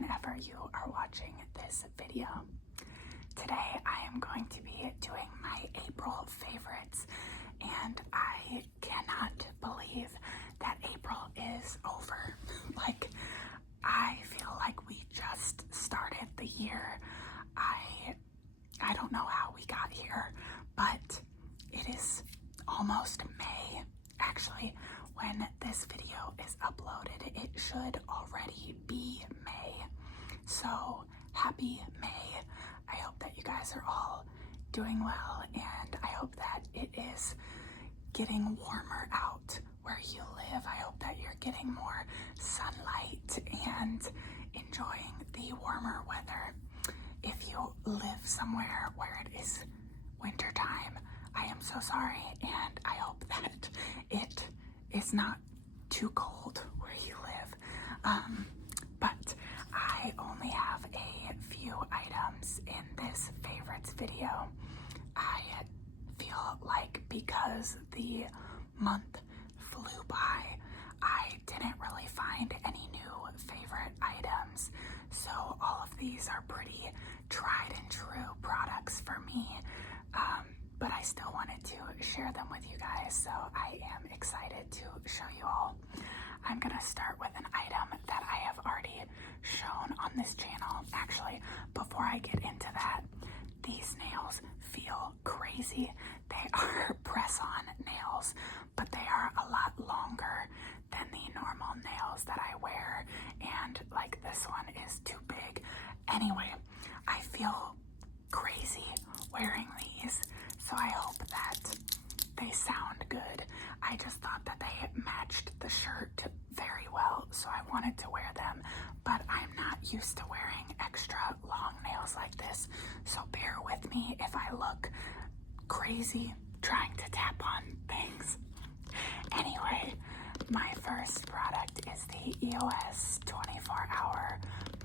whenever you are watching this video. Today I am going to be doing my April favorites, and I cannot believe that April is over. Like, I feel like we just started the year. I don't know how we got here, but it is almost May. Actually, when this video is uploaded, it should already be May. So, happy May. I hope that you guys are all doing well, and I hope that it is getting warmer out where you live. I hope that you're getting more sunlight and enjoying the warmer weather. If you live somewhere where it is winter time, I am so sorry, and I hope that it is not too cold where you live. But I only have a few items in this favorites video. I feel like because the month flew by, I didn't really find any new favorite items. So all of these are pretty tried and true products for me. But I still wanted to share them with you guys, so I am excited to show you all. I'm gonna start with an item that I have already shown on this channel. Actually, before I get into that, these nails feel crazy. They are press-on nails, but they are a lot longer than the normal nails that I wear, and like this one is too big. Anyway, I feel crazy wearing these, so I hope that they sound good. I just thought that they matched the shirt very well, so I wanted to wear them, but I'm not used to wearing extra long nails like this, so bear with me if I look crazy trying to tap on things. Anyway, my first product is the EOS 24-hour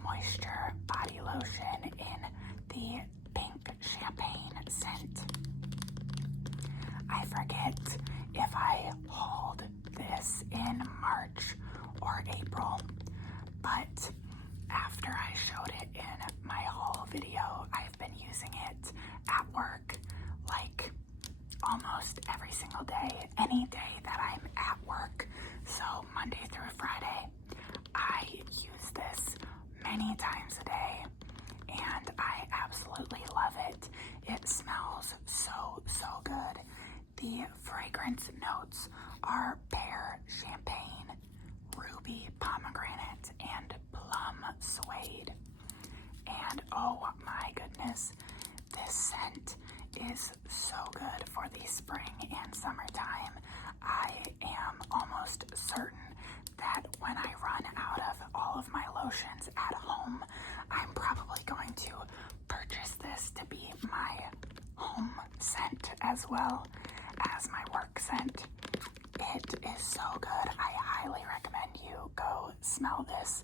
moisture body lotion in the pink champagne scent. I forget if I hauled this in March or April, but after I showed it in my haul video, I've been using it at work like almost every single day, any day that I'm at work. So Monday through Friday, I use this many times a day, and I absolutely love it. It smells so good. The fragrance notes are pear, champagne, ruby, pomegranate, and plum suede. And oh my goodness, this scent is so good for the spring and summertime. I am almost certain that when I run out of all of my lotions at home, I'm probably going to purchase this to be my home scent as well as my work scent. It is so good. I highly recommend you go smell this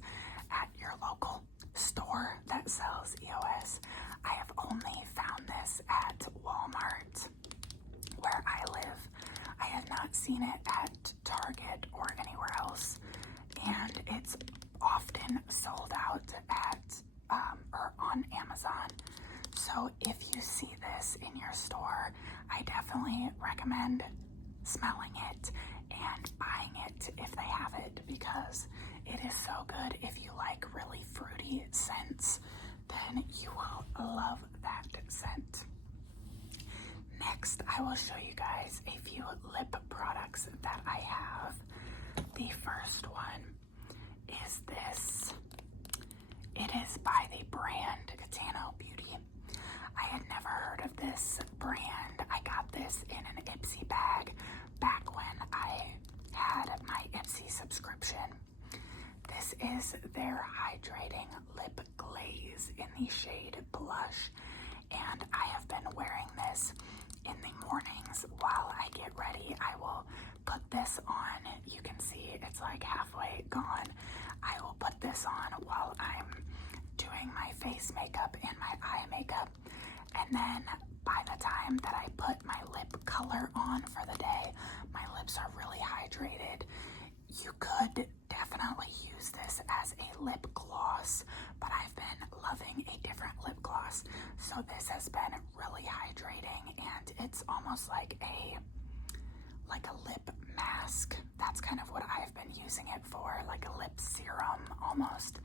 at your local store that sells EOS. I have only found this at Walmart where I live. I have not seen it at Target or anywhere else, and it's often sold out at or on Amazon. So if you see this in your store, I definitely recommend smelling it and buying it if they have it, because it is so good. If you like really fruity scents, then you will love that scent. Next, I will show you guys a few lip products that I have. The first one is this. It is by the brand Catano Beauty. I had never heard of this brand. I got this in an Ipsy bag back when I had my Ipsy subscription. This is their hydrating lip glaze in the shade Blush, and I have been wearing this in the mornings while I get ready. I will put this on. You can see it's like halfway gone. I will put this on while I'm doing my face makeup and my eye makeup, and then by the time that I put my lip color on for the day, my lips are really hydrated. You could definitely use this as a lip gloss, but this has been really hydrating, and it's almost like a lip mask. That's kind of what I've been using it for, like a lip serum almost.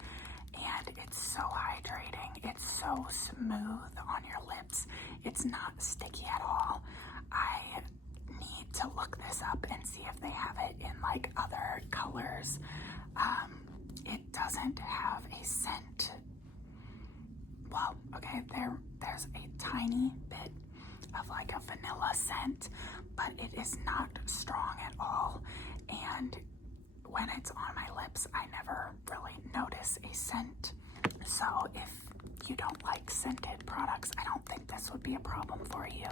And it's so hydrating. It's so smooth on your lips. It's not sticky at all. I need to look this up and see if they have it in like other colors. It doesn't have a scent. Well, okay, there's a tiny bit of like a vanilla scent, but it is not strong at all. And when it's on my lips, I never really notice a scent. So if you don't like scented products, I don't think this would be a problem for you.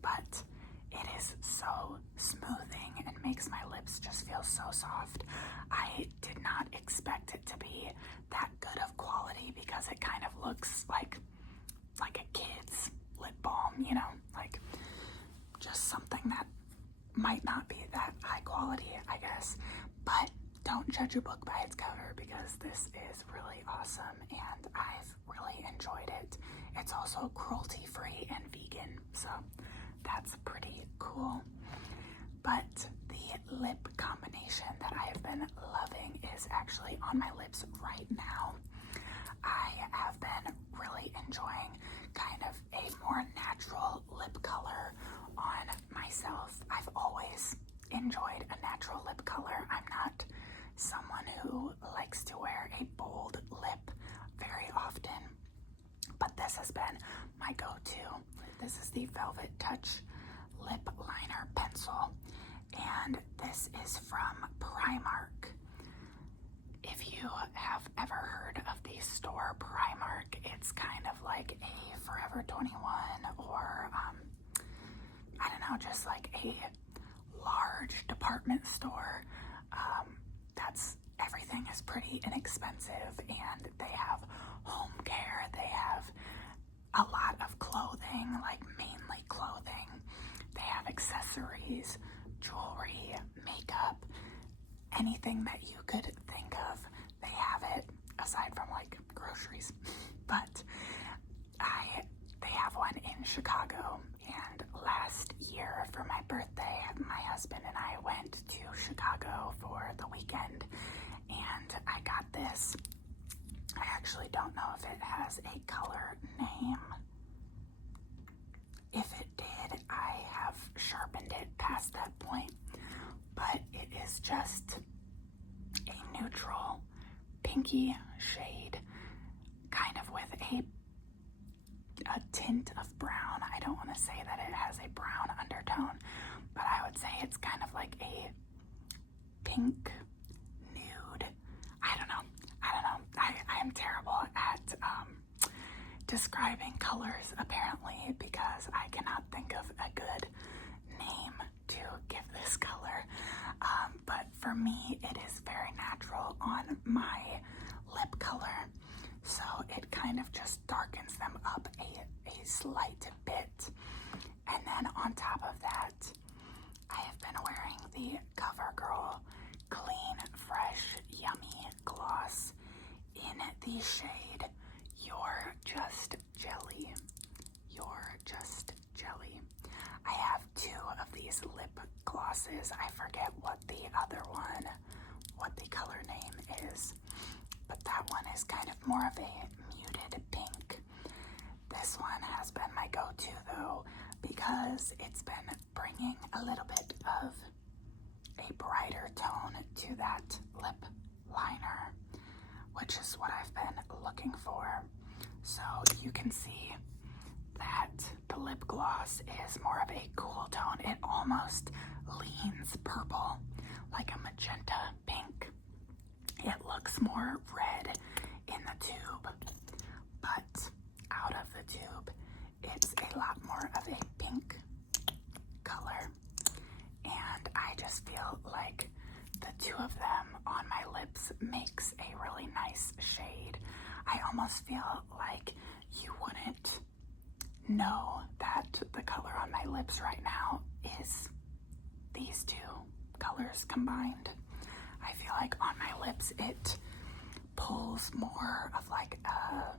But it is so smoothing and makes my lips just feel so soft. I did not expect it to be that good of quality because it kind of looks like a kid's lip balm, you know, like just something that might not be that high quality, I guess. But don't judge a book by its cover, because this is really awesome and I've really enjoyed it. It's also cruelty-free and vegan, so that's pretty cool. But the lip combination that I have been loving is actually on my lips right now. I have been really enjoying kind of a more natural lip color on myself. I've always enjoyed a natural lip color. I'm not someone who likes to wear a bold lip very often, but this has been my go-to. This is the Velvet Touch Lip Liner Pencil, and this is from Primark. If you have ever heard of the store Primark, it's kind of like a Forever 21 or, I don't know, just like a large department store. Everything is pretty inexpensive, and they have home care. They have a lot of clothing, like mainly clothing. They have accessories, jewelry, makeup, anything that you could think of. They have it, aside from like groceries. But they have one in Chicago, and last year for my birthday, my husband and I went to Chicago for the weekend, and I got this. I actually don't know if it has a color name. If it did, I have sharpened it past that point, but it is just a neutral pinky shade, kind of with a tint of brown. I don't want to say that it has a brown undertone, but I would say it's kind of like a pink nude. I don't know. I am terrible at describing colors, apparently, because I cannot think of a good name to give this color. But for me, it is very natural on my lip color, so it kind of just darkens them up a slight bit. And then on top of that, I have been wearing the CoverGirl Clean Fresh Yummy Gloss in the shade You're Just Jelly. You're Just Jelly. I have two of these lip glosses. I forget what the color name is, but that one is kind of more of a muted pink. This one has been my go-to though, because it's been bringing a little bit of a brighter tone to that lip liner, which is what I've been looking for. So you can see that the lip gloss is more of a cool tone. It almost leans purple, like a magenta pink. It looks more red in the tube, but out of the tube, it's a lot more of a pink color. And I just feel like the two of them on my lips makes a really nice shade. I almost feel like you wouldn't know that the color on my lips right now is these two colors combined. I feel like on my lips it pulls more of like a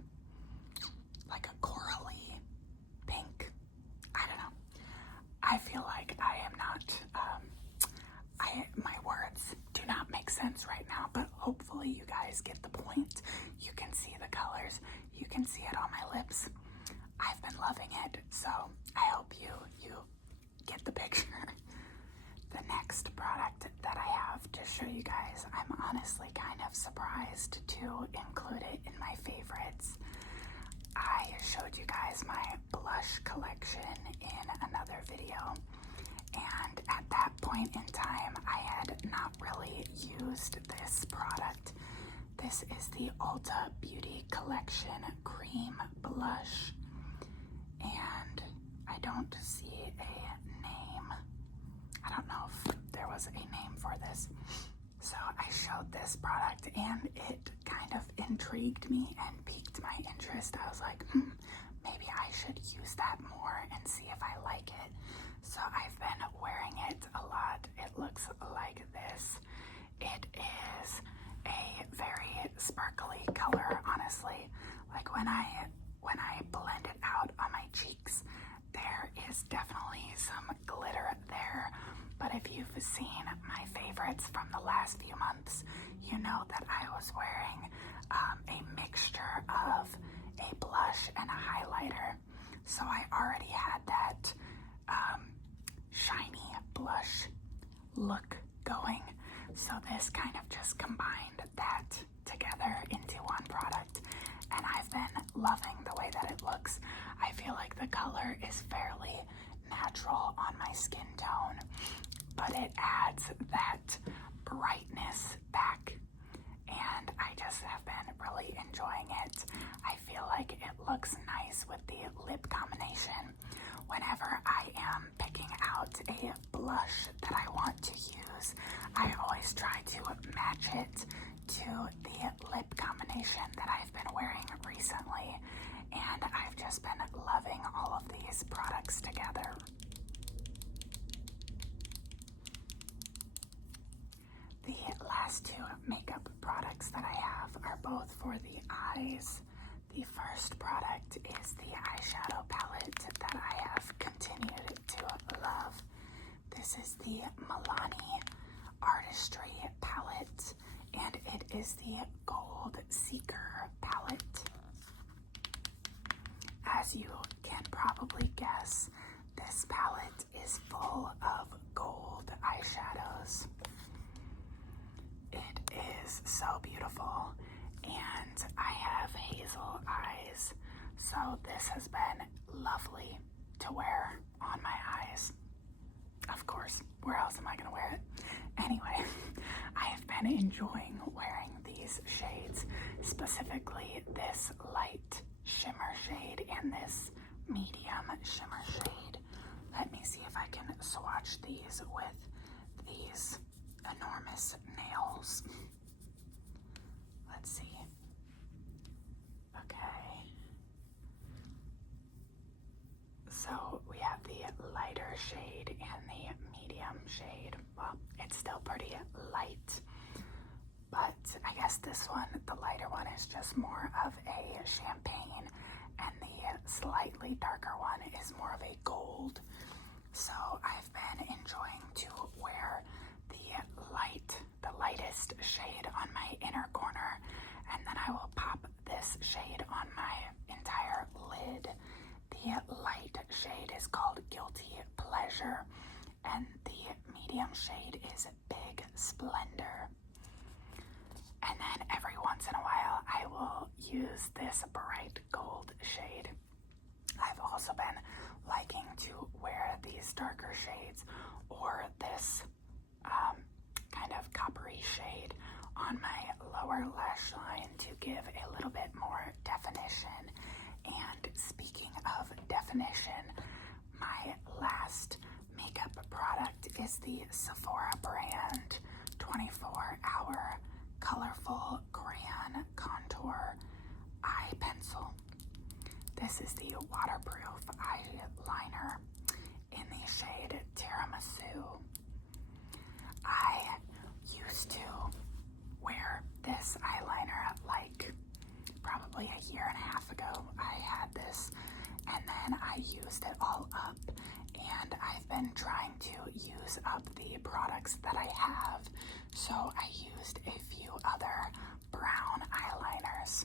hopefully you guys get the point. You can see the colors. You can see it on my lips. I've been loving it, so I hope you get the picture. The next product that I have to show you guys, I'm honestly kind of surprised to include it in my favorites. I showed you guys my blush collection in another video, and at that point in time, I had not really used this product. This is the Ulta Beauty Collection Cream Blush, and I don't see a name. I don't know if there was a name for this. So I showed this product and it kind of intrigued me and piqued my interest. I was like, maybe I should use that more and see if I like it. So I've been wearing it a lot. It looks like this. It is a very sparkly color, honestly. Like when I blend it out on my cheeks, there is definitely some glitter there. But if you've seen my favorites from the last few months, you know that I was wearing a mixture of a blush and a highlighter. So I already had that shiny blush look going. So this kind of just combined that together into one product. And I've been loving the way that it looks. I feel like the color is fairly natural on my skin tone, but it adds that brightness back, and I just have been really enjoying it. I feel like it looks nice with the lip combination. Whenever I am picking out a blush that I want to use, I always try to match it to the lip combination that I've been wearing recently, and I've just been loving all of these products together. The last two makeup products that I have are both for the eyes. The first product is the eyeshadow palette that I have continued to love. This is the Milani Artistry palette, and it is the Gold Seeker palette. As you can probably guess, this palette is full of gold eyeshadows. It is so beautiful, and I have hazel eyes, so this has been lovely to wear on my eyes. Of course, where else am I going to wear it? Anyway, I have been enjoying wearing these shades, specifically this light shimmer shade and this medium shimmer shade. Let me see if I can swatch these with these enormous nails. Let's see. Okay. So we have the lighter shade and the medium shade. Well, it's still pretty light, but I guess this one, the lighter one, is just more of a champagne, and the slightly darker one is more of a gold. So I've been enjoying to wear the lightest shade on my inner corner, and then I will pop this shade on my entire lid. The light shade is called Guilty Pleasure, and the medium shade is Big Splendor. And then every once in a while, I will use this bright gold shade. I've also been liking to wear these darker shades or this kind of coppery shade on my lower lash line to give a little bit more definition. And speaking of definition, my last makeup product is the Sephora brand 24-hour colorful crayon contour eye pencil. This is the waterproof eyeliner in the shade Tiramisu. I used to wear this eyeliner like probably a year and a half ago. I had this and then I used it all up, and I've been trying to use up the products that I have. So I used a few other brown eyeliners,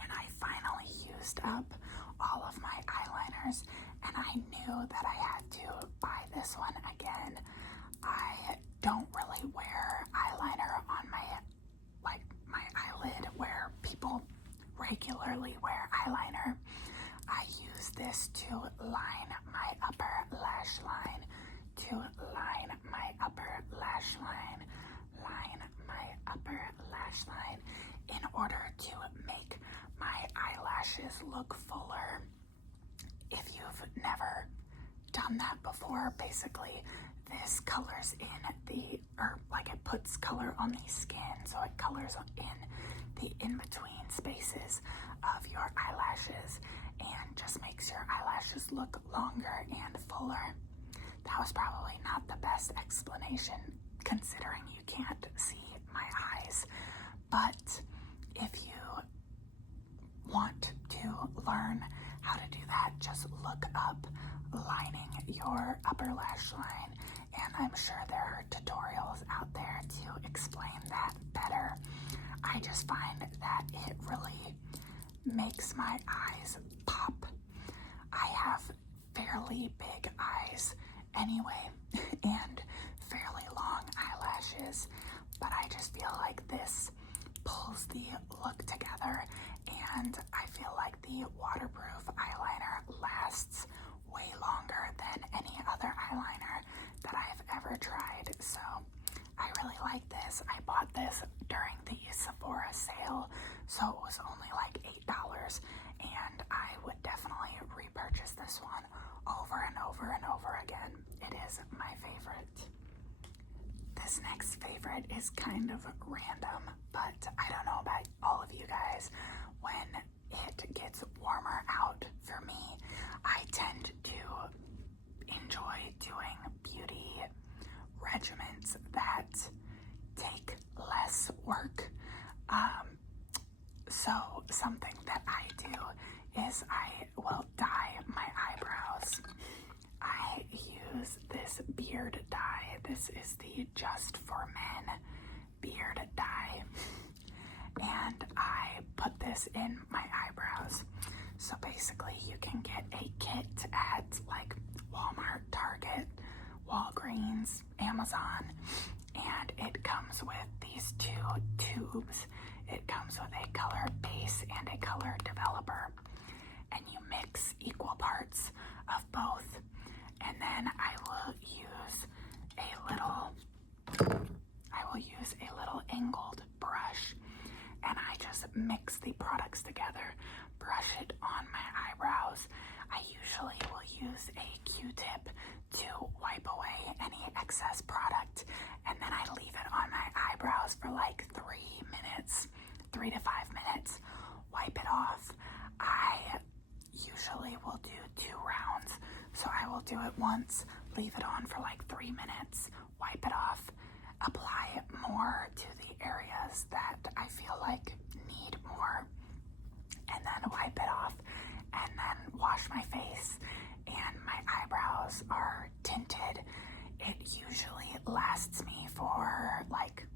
and I finally used up all of my eyeliners, and I knew that I had to buy this one again. I don't really wear eyeliner on my eyelid where people regularly wear eyeliner. I use this to line my upper lash line, to line my upper lash line, line my upper lash line in order to make my eyelashes look fuller. If you've never done that before, basically this colors in it puts color on the skin, so it colors in the in-between spaces of your eyelashes and just makes your eyelashes look longer and fuller. That was probably not the best explanation considering you can't see my eyes, but if you want to learn how to do that, just look up lining your upper lash line, and I'm sure there are tutorials out there to explain that better. I just find that it really makes my eyes pop. I have fairly big eyes anyway and fairly long eyelashes, but I just feel like this pulls the look together, and I feel like the waterproof eyeliner lasts way longer than any other eyeliner that I've ever tried. So I really like this. I bought this during the Sephora sale, so it was only like $8, and I would definitely repurchase this one over and over and over again. It is my favorite. This next favorite is kind of random, but I don't know about all of you guys. When it gets warmer out for me, I tend to enjoy doing beauty regimens that take less work. So something that I do is I will dye my eyebrows. I use this beard dye. This is the Just for Men beard dye, and I put this in my eyebrows. So basically you can get a kit at like Walmart, Target, Walgreens, Amazon, and it comes with these two tubes. It comes with a color base and a color developer, and you mix equal parts of both, and then I will use a little angled brush, and I just mix the products together, brush it on my eyebrows. I usually will use a Q-tip to wipe away any excess product, and then I leave it on my eyebrows for like 3 to 5 minutes, wipe it off. I usually will do 2 rounds, so I will do it once, leave it on for like 3 minutes, wipe it off, apply more to the areas that I feel like need more, and then wipe it off, and then wash my face. And my eyebrows are tinted. It usually lasts me for like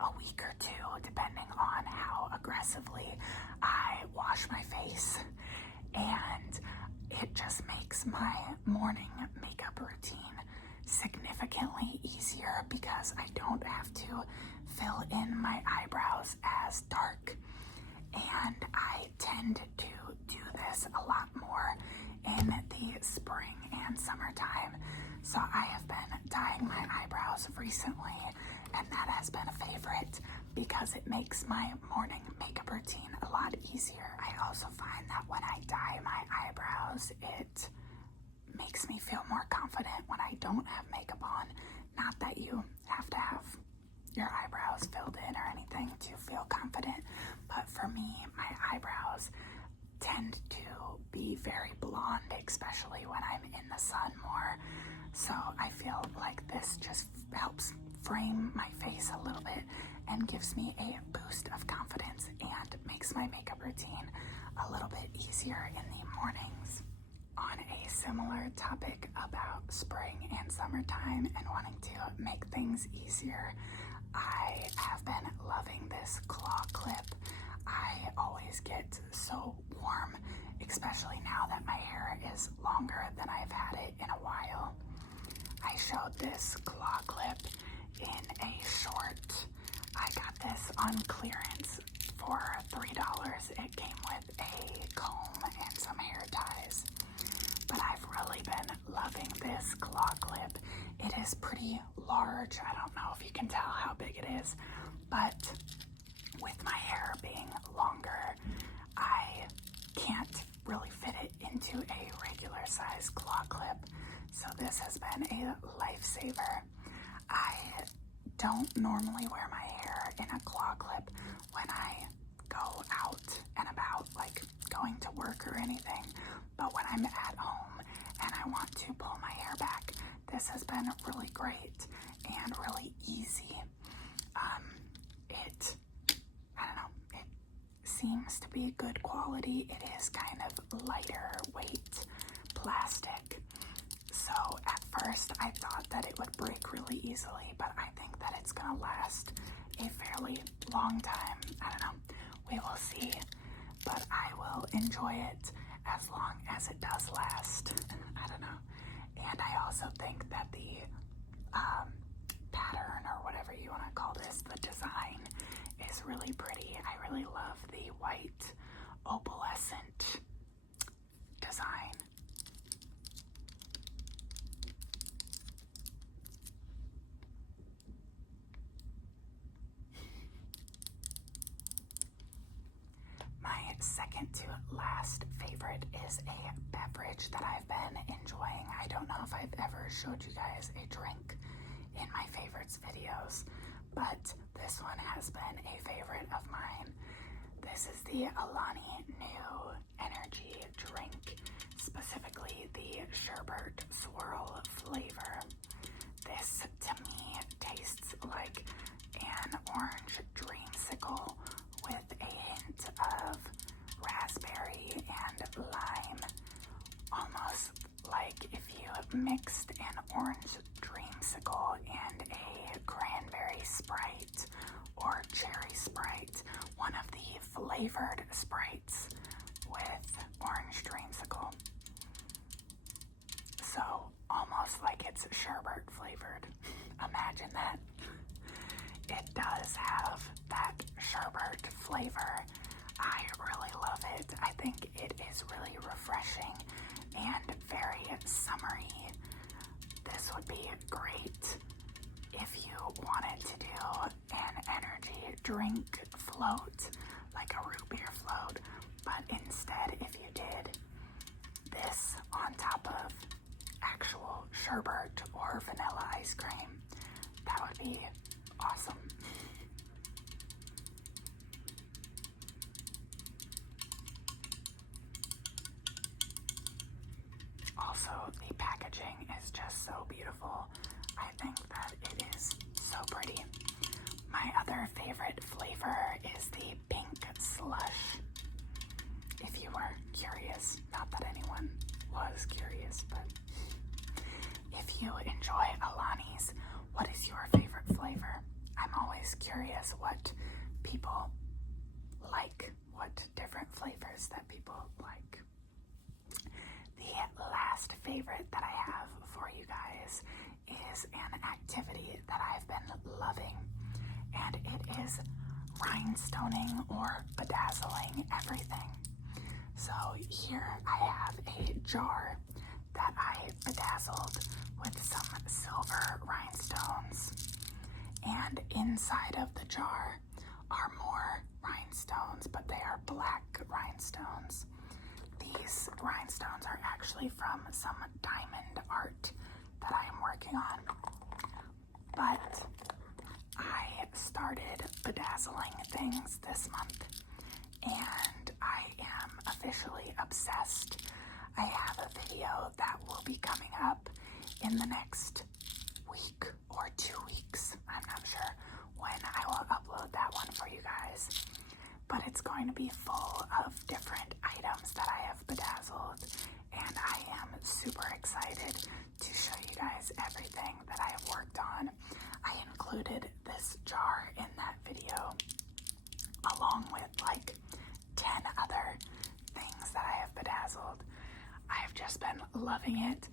a week or 2, depending on how aggressively I wash my face, and it just makes my morning makeup routine significantly easier because I don't have to fill in my eyebrows as dark, and I tend to do this a lot more in the spring and summertime. So I have been dyeing my eyebrows recently, and that has been a favorite because it makes my morning makeup routine a lot easier. I also find that when I dye my eyebrows, it makes me feel more confident when I don't have makeup on. Not that you have to have your eyebrows filled in or anything to feel confident, but for me, my eyebrows tend to be very blonde, especially when I'm in the sun more. So I feel like this just helps frame my face a little bit and gives me a boost of confidence and makes my makeup routine a little bit easier in the mornings. On a similar topic about spring and summertime and wanting to make things easier, I have been loving this claw clip. I always get so warm, especially now that my hair is longer than I've had it in a while. I showed this claw clip in a short. I got this on clearance for $3. It came with a comb and some hair ties. But I've really been loving this claw clip. It is pretty large. I don't know if you can tell how big it is, but with my hair being longer, I can't really fit it into a regular size claw clip. So this has been a lifesaver. I don't normally wear my hair in a claw clip when I go out and about, like going to work or anything. But when I'm at home and I want to pull my hair back, this has been really great and really easy. I don't know, it seems to be good quality. It is kind of lighter weight plastic. So at first I thought that it would break really easily, but I think that it's gonna last a fairly long time. I don't know, we will see, but I will enjoy it as long as it does last. I don't know. And I also think that the pattern, or whatever you want to call this, the design is really pretty. I really love the white opalescent design. My second to last favorite is a beverage that I've been enjoying. I don't know if I've ever showed you guys a drink in my favorites videos, but this one has been a favorite of mine. This is the Alani New Energy drink, specifically the sherbet swirl flavor. This to me tastes like an orange dreamsicle with a hint of raspberry and lime, almost like if you mixed an orange dreamsicle and a cranberry Sprite or cherry Sprite, one of the flavored Sprites with orange dreamsicle. So almost like it's sherbet flavored. Imagine that. It does have that sherbet flavor. I really love it. I think it is really refreshing and very summery. This would be great if you wanted to do an energy drink float, like a root beer float, but instead if you did this on top of actual sherbet or vanilla ice cream, that would be awesome. Also, the packaging is just so beautiful. I think that it is so pretty. My other favorite flavor is the pink slush. If you were curious, not that anyone was curious, but if you enjoy Alani's, what is your favorite flavor? I'm always curious what people like, what different flavors that people like. The last favorite that I have for you guys is an activity that I've been loving, and it is rhinestoning or bedazzling everything. So here I have a jar that I bedazzled with some silver rhinestones, and inside of the jar are more rhinestones, but they are black rhinestones. These rhinestones are actually from some diamond art that I am working on, but I started bedazzling things this month, and I am officially obsessed. I have a video that will be coming up in the next week or 2 weeks. I'm not sure when I will upload that one for you guys, but it's going to be full of different items that I have bedazzled, and I am super excited to show you guys everything that I have worked on. I included this this jar in that video, along with like 10 other things that I have bedazzled. I've just been loving it.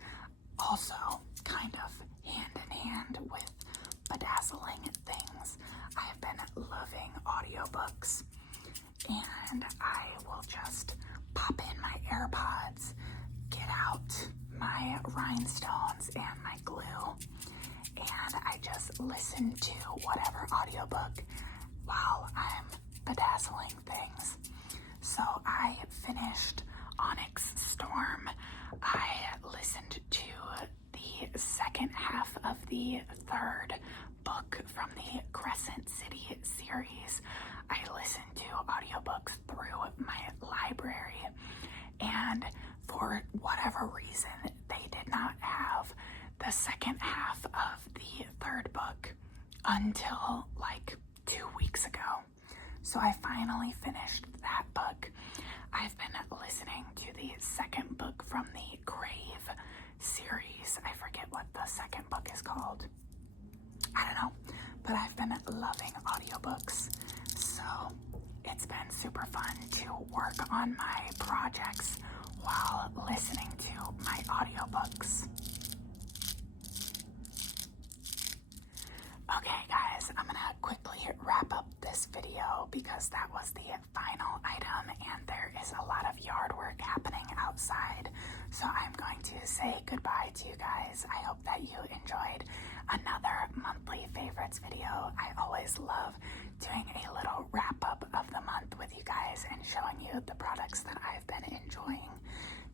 Also, kind of hand in hand with bedazzling things, I've been loving audiobooks, and I will just pop in my AirPods, get out my rhinestones and my glue, and I just listen to whatever audiobook while I'm bedazzling things. So I finished Onyx Storm. I listened to the second half of the third book from the Crescent City series. I listened to audiobooks through my library, and for whatever reason, they did not have the second half of the third book until like 2 weeks ago. So I finally finished that book. I've been listening to the second book from the Crave series. I forget what the second book is called. I don't know, but I've been loving audiobooks. So it's been super fun to work on my projects while listening to my audiobooks. Okay guys, I'm gonna quickly wrap up this video because that was the final item and there is a lot of yard work happening outside. So I'm going to say goodbye to you guys. I hope that you enjoyed another monthly favorites video. I always love doing a little wrap up of the month with you guys and showing you the products that I've been enjoying.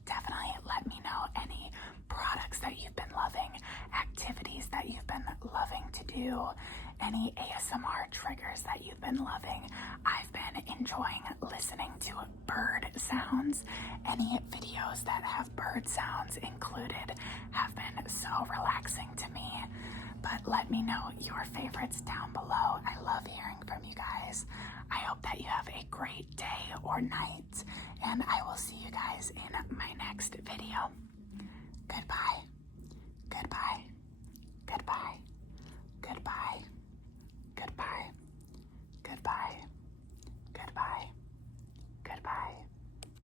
Definitely let me know any products that you've been loving, activities that you've been loving to do, any ASMR triggers that you've been loving. I've been enjoying listening to bird sounds. Any videos that have bird sounds included have been so relaxing to me. But let me know your favorites down below. I love hearing from you guys. I hope that you have a great day or night, and I will see you guys in my next video. Goodbye. Goodbye. Goodbye. Goodbye. Goodbye. Goodbye. Goodbye.